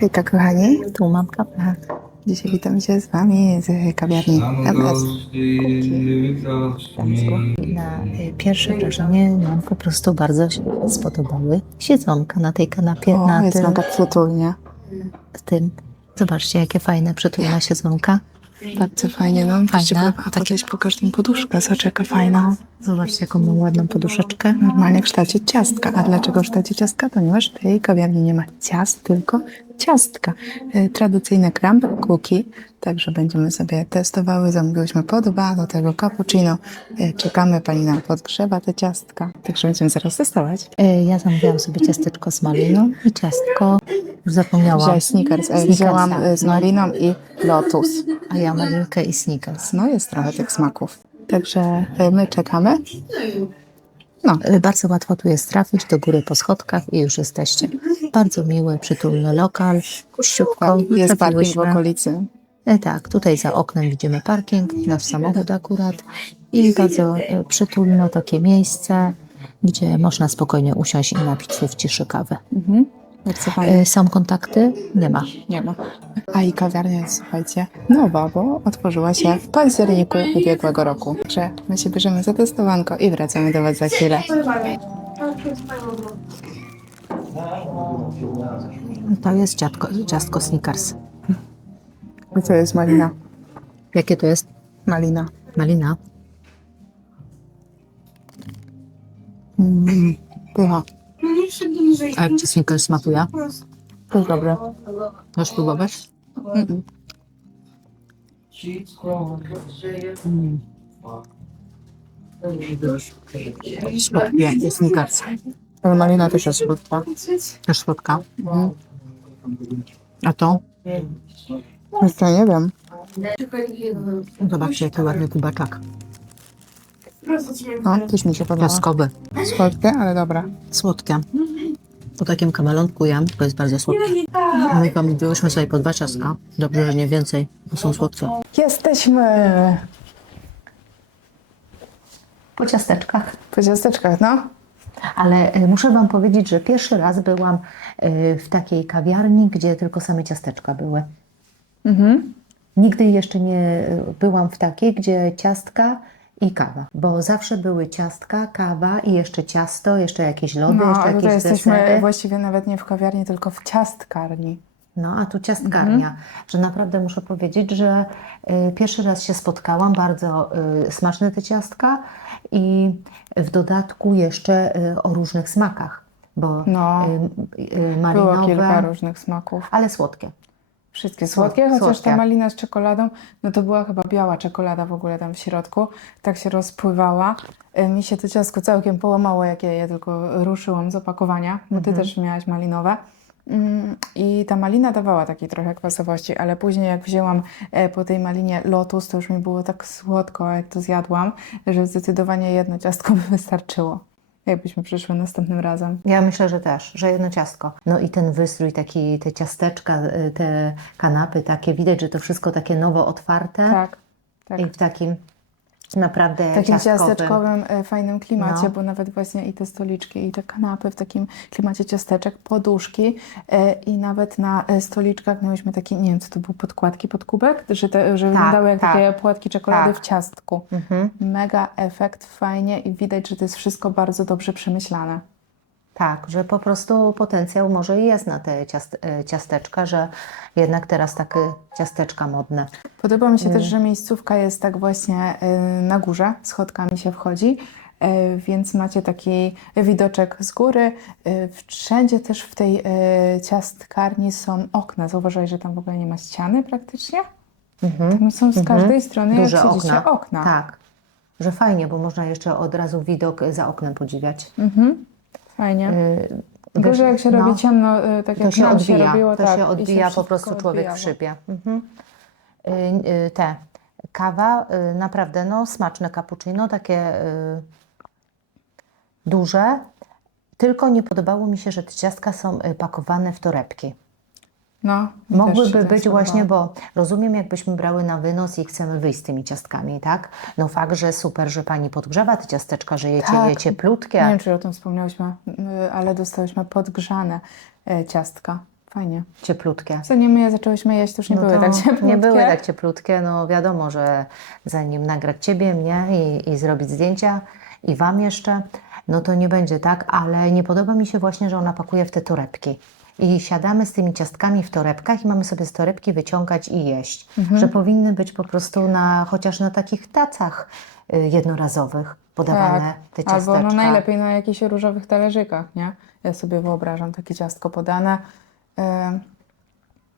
Hejka kochani, Tu mam kawę. dzisiaj witam się z Wami z kawiarni MS. Na y, pierwsze wrażenie nam po prostu bardzo się spodobały siedzonka na tej kanapie, O, na jest tym, mega przytulnie. tym. Zobaczcie, jakie fajne, przytulna siedzonka. Bardzo fajnie, no. Patrzcie, Fajna. po- a podejść pokaż tą poduszkę, zobacz jaka fajna. Zobaczcie, jaką mam ładną poduszeczkę. Normalnie w kształcie ciastka. A dlaczego w kształcie ciastka? Ponieważ w tej kawiarni nie ma ciast, tylko ciastka. E, Tradycyjne crumble cookie, także będziemy sobie testowały. Zamówiłyśmy po dwa, do tego cappuccino. E, Czekamy, pani nam podgrzewa te ciastka. Także będziemy zaraz testować. Y, Ja zamówiłam sobie ciasteczko z maliną i ciastko, już zapomniałam, Wziąłeś Snickersa. wzięłam e, z maliną i lotus. a ja malinkę i Snickers. No jest trochę tych smaków. Także e, my czekamy. No, Y, Bardzo łatwo tu jest trafić do góry po schodkach i już jesteście. Bardzo miły, przytulny lokal, puściutko. jest parking w okolicy. E, Tak, tutaj za oknem widzimy parking, nasz samochód akurat i bardzo e, przytulne takie miejsce, gdzie można spokojnie usiąść i napić się w ciszy kawy. Mhm. E, Są kontakty? Nie ma. Nie ma. A i kawiarnia jest, słuchajcie, nowa, bo otworzyła się w październiku ubiegłego roku. Także my się bierzemy za testowanko i wracamy do Was za chwilę. To jest ciastko, ciastko Snickers. I co jest malina? Jakie to jest? Malina. Malina. Mm, pycha. A jak ci Snickers smakuje? To jest dobre. Możesz próbować? Mm-mm. Słodkie, Snickers. Ale malina też jest słodka. Też słodka. A to? Jeszcze nie wiem. Zobaczcie, jaki ładny kubeczek. No, też mi się podoba. Piaskowy. Słodkie, ale dobra. Słodkie. Po takim kamelonku jem, to jest bardzo słodkie. My pomidorośmy sobie po dwa ciastka. Dobrze, że nie więcej, bo są słodkie. Jesteśmy Po ciasteczkach. po ciasteczkach, no. Ale y, muszę Wam powiedzieć, że pierwszy raz byłam y, w takiej kawiarni, gdzie tylko same ciasteczka były. Mhm. Nigdy jeszcze nie y, byłam w takiej, gdzie ciastka i kawa. Bo zawsze były ciastka, kawa i jeszcze ciasto, jeszcze jakieś lody, No, jeszcze a tutaj jakieś jesteśmy desery. właściwie nawet nie w kawiarni, tylko w ciastkarni. No, a tu ciastkarnia, Mhm. że naprawdę muszę powiedzieć, że y, pierwszy raz się spotkałam, bardzo y, smaczne te ciastka i w dodatku jeszcze y, o różnych smakach, bo No. y, y, Było malinowe, kilka różnych smaków. ale słodkie. Wszystkie słodkie, chociaż słodkie. ta malina z czekoladą, no to była chyba biała czekolada w ogóle tam w środku. Tak się rozpływała. E, Mi się to ciastko całkiem połamało, jak ja je tylko ruszyłam z opakowania, bo ty też miałaś malinowe. Mm, I ta malina dawała takiej trochę kwasowości, ale później jak wzięłam e, po tej malinie lotus, to już mi było tak słodko, jak to zjadłam, że zdecydowanie jedno ciastko by wystarczyło. Jakbyśmy przyszły następnym razem. Ja myślę, że też, że jedno ciastko. No i ten wystrój, taki, te ciasteczka, y, te kanapy takie, widać, że to wszystko takie nowo otwarte Tak, tak. i w takim naprawdę W takim ciastkowym. ciasteczkowym, e, fajnym klimacie, No. bo nawet właśnie i te stoliczki, i te kanapy w takim klimacie ciasteczek, poduszki e, i nawet na e, stoliczkach miałyśmy takie, nie wiem, co to były podkładki pod kubek, że, te, że wyglądały jak tak. takie płatki czekolady Tak. w ciastku. Mhm. Mega efekt, fajnie i widać, że to jest wszystko bardzo dobrze przemyślane. Tak, że po prostu potencjał może i jest na te e, ciasteczka, że jednak teraz takie ciasteczka modne. Podoba mi się Mm. też, że miejscówka jest tak właśnie y, na górze, schodkami się wchodzi, y, więc macie taki widoczek z góry. Y, Wszędzie też w tej y, ciastkarni są okna. Zauważyłeś, że tam w ogóle nie ma ściany praktycznie? Mhm. Tam są z każdej strony, Duże jak okna. okna. Tak, że fajnie, bo można jeszcze od razu widok za oknem podziwiać. Mhm. Fajnie. Y, Gorzej jak się no. robi ciemno, y, tak To jak się nam się odbija, robiło, to tak, się odbija po wszystko prostu człowiek odbijało. w szybie. Mhm. Y, Te, kawa, naprawdę no smaczne cappuccino, takie duże, tylko nie podobało mi się, że te ciastka są pakowane w torebki. No, Mogłyby tak być właśnie, bo rozumiem, jakbyśmy brały na wynos i chcemy wyjść z tymi ciastkami, tak? No fakt, że super, że pani podgrzewa te ciasteczka, że jecie Tak. je cieplutkie. Nie wiem, czy o tym wspomniałyśmy, y, ale dostałyśmy podgrzane e, ciastka. fajnie. cieplutkie. Zanim my je zaczęłyśmy jeść, to już nie No były tak ciepłe. Nie były tak cieplutkie, no wiadomo, że zanim nagrać Ciebie, mnie i, i zrobić zdjęcia i Wam jeszcze, no to nie będzie tak, ale nie podoba mi się właśnie, że ona pakuje w te torebki. I siadamy z tymi ciastkami w torebkach i mamy sobie z torebki wyciągać i jeść. Że powinny być po prostu na, chociaż na takich tacach y, jednorazowych podawane te ciasteczka. Tak. Albo no najlepiej na jakichś różowych talerzykach, nie? Ja sobie wyobrażam takie ciastko podane.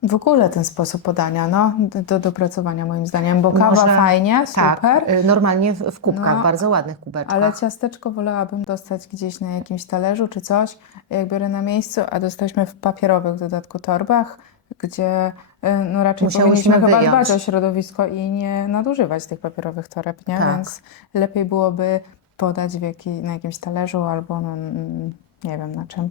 W ogóle ten sposób podania, no, do, do dopracowania moim zdaniem, bo kawa Może- fajnie, Tak, super, y, normalnie w, w kubkach, No, bardzo ładnych kubeczkach. ale ciasteczko wolałabym dostać gdzieś na jakimś talerzu czy coś, jak biorę na miejscu, a dostaliśmy w papierowych w dodatku torbach, gdzie e, no raczej Musiałyśmy powinniśmy chyba wyjąć. dbać o środowisko i nie nadużywać tych papierowych toreb, nie? Tak. Więc lepiej byłoby podać w jaki, na jakimś talerzu albo no, nie wiem na czym.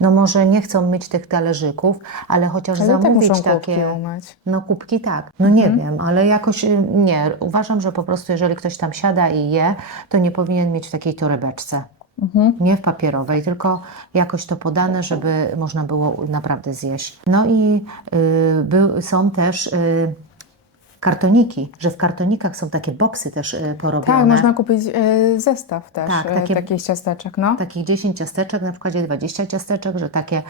No może nie chcą myć tych talerzyków, ale chociaż Ale tak zamówić muszą takie... kubki umyć. No kubki tak, no nie Mhm. wiem, ale jakoś y, nie. Uważam, że po prostu jeżeli ktoś tam siada i je, to nie powinien mieć w takiej torebeczce. Mhm. Nie w papierowej, tylko jakoś to podane, żeby można było naprawdę zjeść. No i y, był, są też y, kartoniki, że w kartonikach są takie boksy też y, porobione. Tak, można kupić e, zestaw też Tak, e, takie- takich ciasteczek, no. takich 10 ciasteczek, na przykładzie 20 ciasteczek, że takie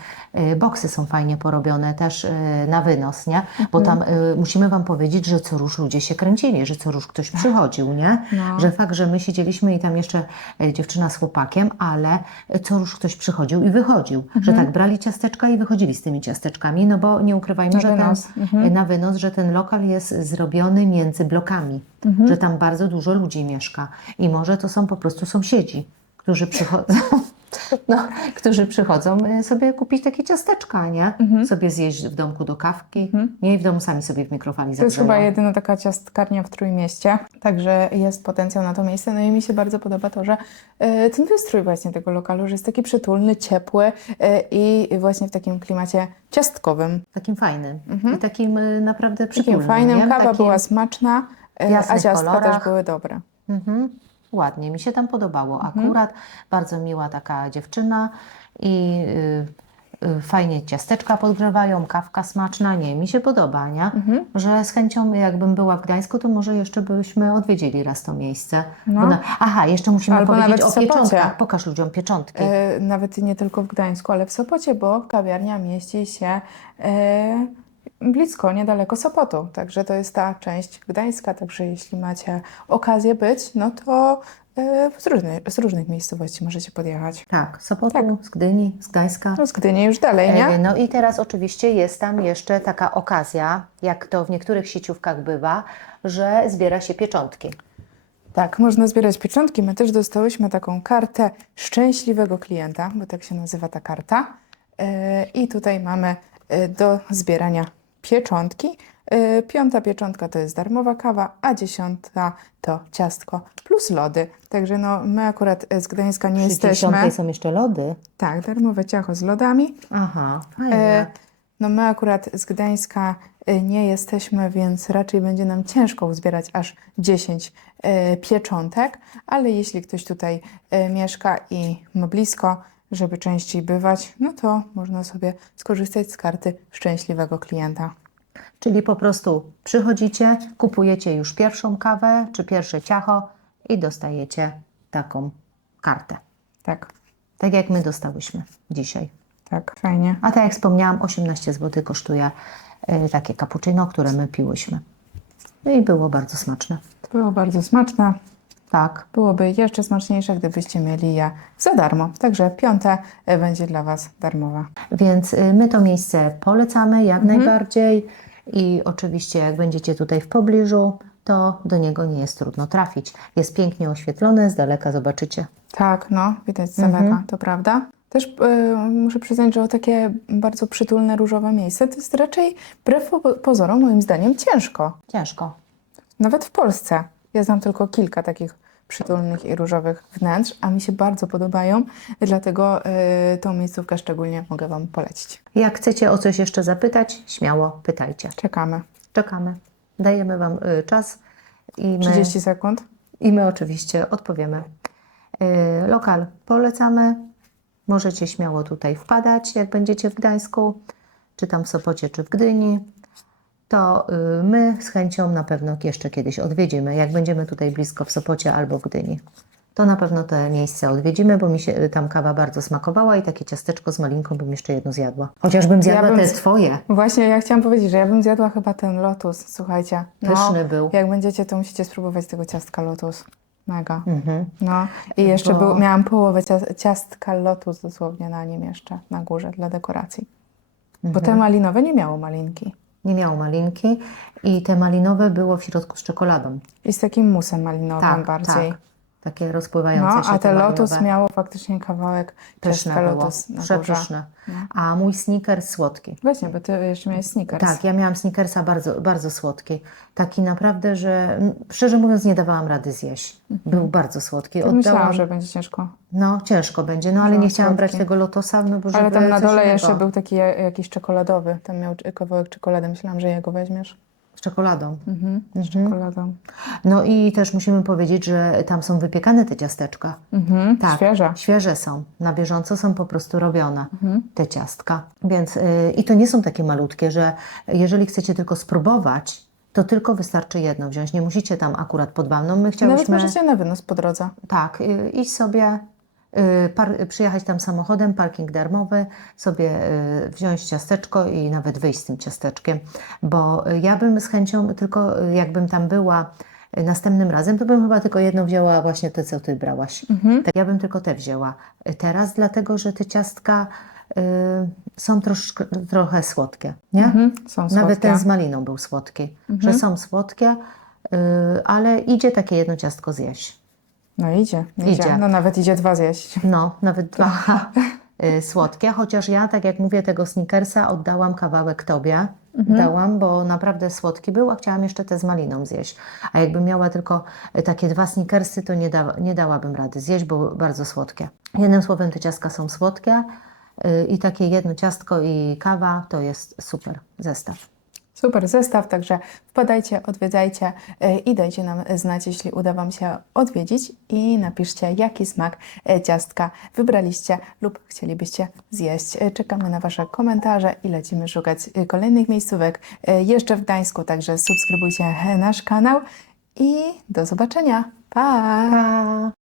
boksy są fajnie porobione też na wynos, nie? Bo Mhm. tam y, musimy Wam powiedzieć, że co rusz ludzie się kręcili, że co rusz ktoś przychodził, nie? No. Że fakt, że my siedzieliśmy i tam jeszcze dziewczyna z chłopakiem, ale co rusz ktoś przychodził i wychodził, że Mhm. tak brali ciasteczka i wychodzili z tymi ciasteczkami, no bo nie ukrywajmy, Na że ten, wynos. Mhm. y, na wynos, że ten lokal jest zrobiony między blokami, Mhm. że tam bardzo dużo ludzi mieszka i może to są po prostu sąsiedzi, którzy przychodzą, no, którzy przychodzą y, sobie kupić takie ciasteczka, nie? Mhm. Sobie zjeść w domku do kawki, nie i w domu sami sobie w mikrofali To jest chyba jedyna taka ciastkarnia w Trójmieście, także jest potencjał na to miejsce. No i mi się bardzo podoba to, że e, ten wystrój właśnie tego lokalu, że jest taki przytulny, ciepły e, i właśnie w takim klimacie ciastkowym. Takim fajnym i takim y, naprawdę przytulnym. Mhm. Takim fajnym, nie? kawa Takim- była smaczna, a ciastka kolorach. też były dobre. Mhm. Ładnie, mi się tam podobało. Mhm. Akurat bardzo miła taka dziewczyna i y, y, fajnie ciasteczka podgrzewają, kawka smaczna. Nie, mi się podoba, nie? Mhm. Że z chęcią, jakbym była w Gdańsku, to może jeszcze byśmy odwiedzili raz to miejsce. No. Na, aha, jeszcze musimy Albo powiedzieć o pieczątkach. Pokaż ludziom pieczątki. E, nawet nie tylko w Gdańsku, ale w Sopocie, bo kawiarnia mieści się e, blisko, niedaleko Sopotu. Także to jest ta część gdańska. Także jeśli macie okazję być, no to z, różnej, z różnych miejscowości możecie podjechać. tak, Sopotu, tak. z Gdyni, z Gdańska. No z Gdyni już dalej, nie? E, No i teraz oczywiście jest tam jeszcze taka okazja, jak to w niektórych sieciówkach bywa, że zbiera się pieczątki. Tak, można zbierać pieczątki. My też dostałyśmy taką kartę szczęśliwego klienta, bo tak się nazywa ta karta. E, I tutaj mamy e, do zbierania pieczątki. E, Piąta pieczątka to jest darmowa kawa, a dziesiąta to ciastko plus lody. Także no, my akurat z Gdańska nie Przy jesteśmy. dziesiątej są jeszcze lody. Tak, darmowe ciacho z lodami. Aha, fajnie. E, No my akurat z Gdańska e, nie jesteśmy, więc raczej będzie nam ciężko uzbierać aż 10 e, pieczątek, ale jeśli ktoś tutaj mieszka i ma blisko, żeby częściej bywać, no to można sobie skorzystać z karty szczęśliwego klienta. Czyli po prostu przychodzicie, kupujecie już pierwszą kawę czy pierwsze ciacho i dostajecie taką kartę. Tak, Tak jak my dostałyśmy dzisiaj. tak, fajnie. A tak jak wspomniałam, 18 zł kosztuje y, takie cappuccino, które my piłyśmy. No I było bardzo smaczne. Było bardzo smaczne. Tak. Byłoby jeszcze smaczniejsze, gdybyście mieli je za darmo. Także piąte e, będzie dla Was darmowa. Więc y, my to miejsce polecamy jak Mhm. najbardziej i oczywiście jak będziecie tutaj w pobliżu, to do niego nie jest trudno trafić. Jest pięknie oświetlone, z daleka zobaczycie. Tak, no, widać z daleka, to prawda. Też e, muszę przyznać, że o takie bardzo przytulne, różowe miejsce to jest raczej, wbrew po- pozorom, moim zdaniem, ciężko. Ciężko. Nawet w Polsce. Ja znam tylko kilka takich przytulnych i różowych wnętrz, a mi się bardzo podobają, dlatego e, tą miejscówkę szczególnie mogę Wam polecić. Jak chcecie o coś jeszcze zapytać, śmiało pytajcie. Czekamy. Czekamy. Dajemy Wam y, czas i my, 30 sekund. i my oczywiście odpowiemy. Y, Lokal polecamy. Możecie śmiało tutaj wpadać, jak będziecie w Gdańsku. czy tam w Sopocie, czy w Gdyni, to y, my z chęcią na pewno jeszcze kiedyś odwiedzimy, jak będziemy tutaj blisko w Sopocie albo w Gdyni. To na pewno te miejsce odwiedzimy, bo mi się y, tam kawa bardzo smakowała i takie ciasteczko z malinką bym jeszcze jedno zjadła. Chociażbym zjadła bym te twoje. Właśnie ja chciałam powiedzieć, że ja bym zjadła chyba ten lotus, słuchajcie. No, Pyszny był. Jak będziecie, to musicie spróbować tego ciastka lotus. Mega. Mhm. No i jeszcze Bo- był, miałam połowę cia- ciastka lotus dosłownie na nim jeszcze, na górze dla dekoracji. Bo Mhm. te malinowe nie miało malinki. Nie miało malinki i te malinowe było w środku z czekoladą. I z takim musem malinowym Tak, bardziej. tak. Takie rozpływające No, się a te lotus miało faktycznie kawałek Pyszne było, lotus przepyszne. A mój snicker słodki. Właśnie, bo ty jeszcze miałeś sneakers. Tak, ja miałam snickersa bardzo, bardzo słodki. Taki naprawdę, że szczerze mówiąc nie dawałam rady zjeść. Był bardzo słodki. To myślałam, Oddałam, że będzie ciężko. no ciężko będzie, no ale Że nie chciałam słodki. brać tego lotosa, no bo Ale tam na dole innego. jeszcze był taki ja- jakiś czekoladowy. Tam miał kawałek czekolady. Myślałam, że jego weźmiesz. Czekoladą. Mhm, z czekoladą. No i też musimy powiedzieć, że tam są wypiekane te ciasteczka. Mhm, Tak, Świeże. Świeże są, na bieżąco są po prostu robione Mhm. te ciastka. Więc y, i to nie są takie malutkie, że jeżeli chcecie tylko spróbować, to tylko wystarczy jedno wziąć. Nie musicie tam akurat pod wanną. My Nawet chciałyśmy możecie na wynos po drodze. tak y, iść sobie, przyjechać tam samochodem, parking darmowy, sobie y, wziąć ciasteczko i nawet wyjść z tym ciasteczkiem, bo y, ja bym z chęcią tylko y, jakbym tam była y, następnym razem, to bym chyba tylko jedno wzięła właśnie te, co ty brałaś. Tak, ja bym tylko te wzięła y, teraz, dlatego że te ciastka y, są troszkę, trochę słodkie, nie? Mhm, są Nawet słodkie. ten z maliną był słodki, że są słodkie, y, ale idzie takie jedno ciastko zjeść. No idzie, idzie, Idzie. No nawet idzie dwa zjeść. No, nawet dwa y, słodkie, chociaż ja, tak jak mówię, tego snickersa oddałam kawałek tobie. Dałam, bo naprawdę słodki był, a chciałam jeszcze te z maliną zjeść. A jakbym miała tylko y, takie dwa snickersy, to nie, da, nie dałabym rady zjeść, bo bardzo słodkie. Jednym słowem, te ciastka są słodkie y, i takie jedno ciastko i kawa to jest super zestaw. Super zestaw, także wpadajcie, odwiedzajcie e, i dajcie nam znać, jeśli uda Wam się odwiedzić i napiszcie, jaki smak e, ciastka wybraliście lub chcielibyście zjeść. E, Czekamy na Wasze komentarze i lecimy szukać kolejnych miejscówek jeszcze w Gdańsku, także subskrybujcie nasz kanał i do zobaczenia. Pa! Pa!